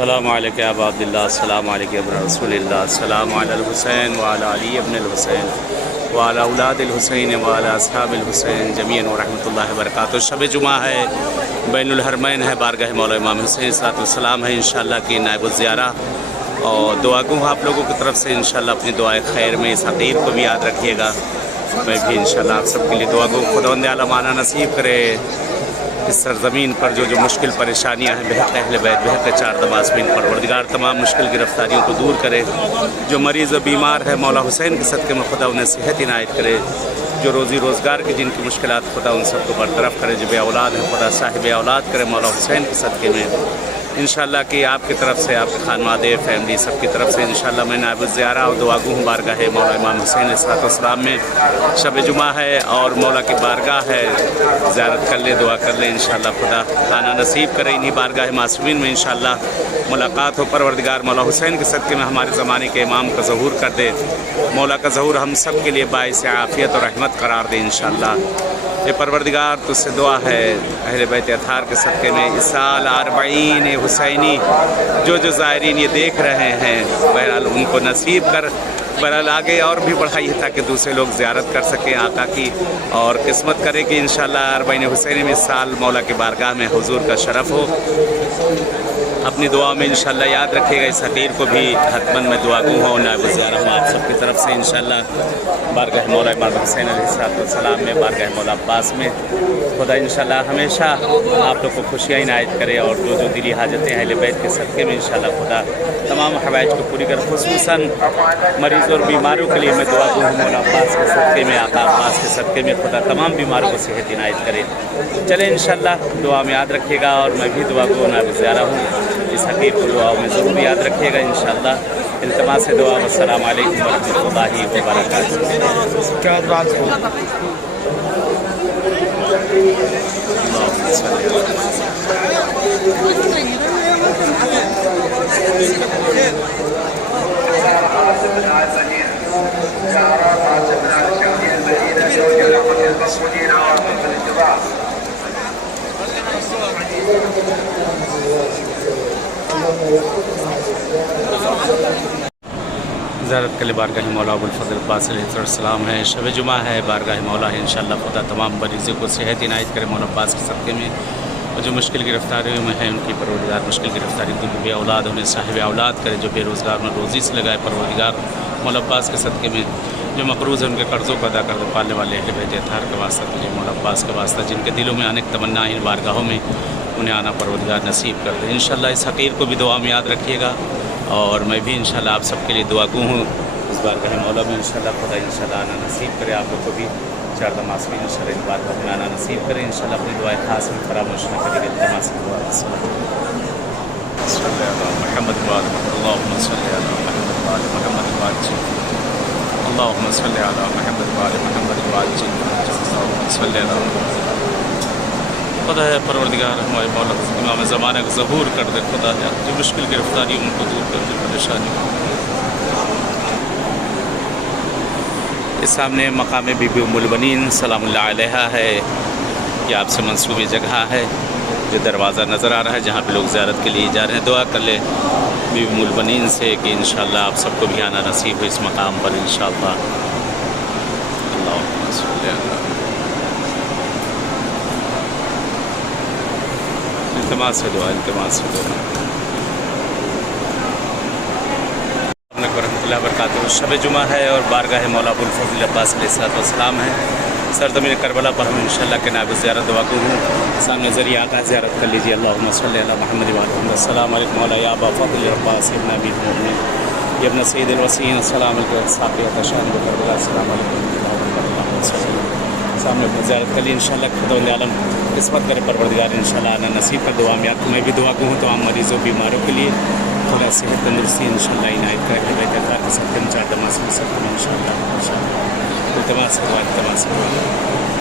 السلام علیکم ابا عبداللہ، السلام علیکم ابن رسول اللہ، السلام علی الحسین وعلی علی ابن الحسین وعلی اولاد الحسین وعلی اصحاب الحسین جمیعاً ورحمۃ اللہ وبرکاتہ۔ شب جمعہ ہے، بین الحرمین ہے، بارگاہ مولا امام حسین صلی اللہ علیہ وسلم ہے انشاءاللہ کی نائب الزیارہ، اور دعا گو آپ لوگوں کی طرف سے انشاءاللہ اپنی دعائے خیر میں اس حقیر کو بھی یاد رکھیے گا۔ میں بھی انشاءاللہ آپ سب کے لیے دعا گو، خداوند اعلیٰ مانا نصیب کرے اس سرزمین پر جو مشکل پریشانیاں ہیں، بحق اہل بیت، بحق چار دماسمین، پروردگار تمام مشکل گرفتاریوں کو دور کرے۔ جو مریض و بیمار ہے مولا حسین کے صدقے میں خدا انہیں صحت عنایت کرے۔ جو روزی روزگار کی جن کی مشکلات خدا ان سب کو برطرف کرے۔ جو بے اولاد ہے خدا صاحب اولاد کرے مولا حسین کے صدقے میں انشاءاللہ کہ آپ کی طرف سے، آپ کے خانوادے، فیملی سب کی طرف سے انشاءاللہ میں نائب الزیارہ اور دعا گو ہوں بارگاہ مولا امام حسین علیہ السلام میں۔ شب جمعہ ہے اور مولا کی بارگاہ ہے، زیارت کر لے، دعا کر لے انشاءاللہ خدا آنا نصیب کرے۔ انہی بارگاہ معصومین میں انشاءاللہ ملاقات ہو۔ پروردگار مولا حسین کے صدقے میں ہمارے زمانے کے امام کا ظہور کر دے۔ مولا کا ظہور ہم سب کے لیے باعث عافیت اور رحمت قرار دے انشاءاللہ۔ اے پروردگار تجھ سے دعا ہے اہل بیت اطہار کے صدقے میں اس سال 40 حسینی جو زائرین یہ دیکھ رہے ہیں، بہرحال ان کو نصیب کر، بہرحال آگے اور بھی بڑھائیے تاکہ دوسرے لوگ زیارت کر سکیں آقا کی، اور قسمت کرے کہ انشاءاللہ 40 حسینی میں اس سال مولا کی بارگاہ میں حضور کا شرف ہو۔ اپنی دعا میں انشاءاللہ یاد رکھے گا اس حقیر کو بھی، حتماً میں دعا گو ہوں، نائب الزیارہ ہوں آپ سب کی طرف سے انشاءاللہ بارگاہ مولا امام حسین علیہ السلام میں، بارگاہ مولا عباس میں۔ خدا انشاءاللہ ہمیشہ آپ لوگ کو خوشیاں عنایت کرے، اور جو دلی حاجتیں اہل بیت کے صدقے میں انشاءاللہ خدا تمام حوائج کو پوری کرے۔ خصوصاً مریض اور بیماروں کے لیے میں دعا گو ہوں مولا عباس کے صدقے میں، آقا عباس کے صدقے میں خدا تمام بیماروں کو صحت عنایت کرے۔ چلیں انشاءاللہ دعا میں یاد رکھیے گا، اور میں بھی دعا گو نائب الزیارہ ہوں، اس حقیق کو دعا میں ضرور یاد رکھیے گا انشاءاللہ۔ التماس سے دعا، والسلام علیکم ورحمۃ اللہ وبرکاتہ۔ زیارت کے لیے بارگاہ مولا ابوالفضل عباس علیہ السلام ہے، شب جمعہ ہے، بارگاہ مولا ہے انشاءاللہ خدا تمام مریضوں کو صحت عنایت کرے مولا عباس کے صدقے میں، اور جو مشکل گرفتاریوں میں ہیں ان کی پروردگار مشکل گرفتاری دور، بے اولاد انہیں صاحب اولاد کرے، جو بے روزگار میں روزی سے لگائے پروردگار مولا عباس کے صدقے میں، جو مقروض ہیں ان کے قرضوں کو ادا کر دے، پالنے والے اہل بیت اطہار کا واسطہ تجھے مولا عباس کا واسطہ، جن کے دلوں میں آنے کی تمنا ہے ان بارگاہوں میں انہیں آنا پروردگار نصیب کر دے انشاءاللہ۔ اس حقیر کو بھی دعا میں یاد رکھیے گا، اور میں بھی انشاءاللہ آپ سب کے لیے دعا گو ہوں اس بارگاہ مولا میں انشاءاللہ خدا انشاءاللہ آنا نصیب کرے، آپ لوگ کو بھی چار دماسمین انشاءاللہ اس بارگاہ میں آنا نصیب کرے انشاءاللہ۔ اپنی دعائیں خاص میں فراموش نہ کرے گا۔ التماس دعا صلی اللہ محمد اللہم صلی علی محمد محمد اللہم صلی علی محمد محمد اللہم صلی علی خدا ہے پروردگار ہمارے مولا امام زمانہ کو ظہور کر دے، خدا ہے جو مشکل گرفتاری ان کو دور کر دے، پریشانی۔ اس سامنے مقام بی بی ام البنین سلام اللہ علیہا ہے، یہ آپ سے منسوبی جگہ ہے، جو دروازہ نظر آ رہا ہے جہاں پہ لوگ زیارت کے لیے جا رہے ہیں۔ دعا کر لے بی بی ام البنین سے کہ انشاءاللہ آپ سب کو بھی آنا نصیب ہو اس مقام پر انشاءاللہ۔ اللہم صلی اللہ التماس سے دعا، التماس سے دعا۔ ورحمۃ اللہ وبرکاتہ۔ شب جمعہ ہے اور بارگاہ مولا ابوالفضل عباس علیہ السلام ہے، سرزمین کربلا پر ہم انشاءاللہ کے نائب زیارت دعا گو ہوں، سامنے ذریعہ آقا زیارت کر لیجیے۔ اللہم صلی علی محمد وعلیہ السلام علیکم مولا یا ابا فضل عباس ابن امیر المؤمنین یا ابن سید الوسین، السلام علیکم صاحب تشان بکربلا، السلام علیکم سامنے اپنے زیارت کر لی انشاءاللہ۔ خداوند عالم قسمت کرے پروردگار انشاءاللہ آنا نصیب کر۔ دعا میں میں بھی دعا گو ہوں تمام مریضوں بیماروں کے لیے، تھوڑا صحت تندرستی انشاءاللہ عنایت کرے، اہل بیت اطہار کے صدقے میں چار دماسمین صدقے میں انشاءاللہ التماس سے دعا، التماس سے دعا۔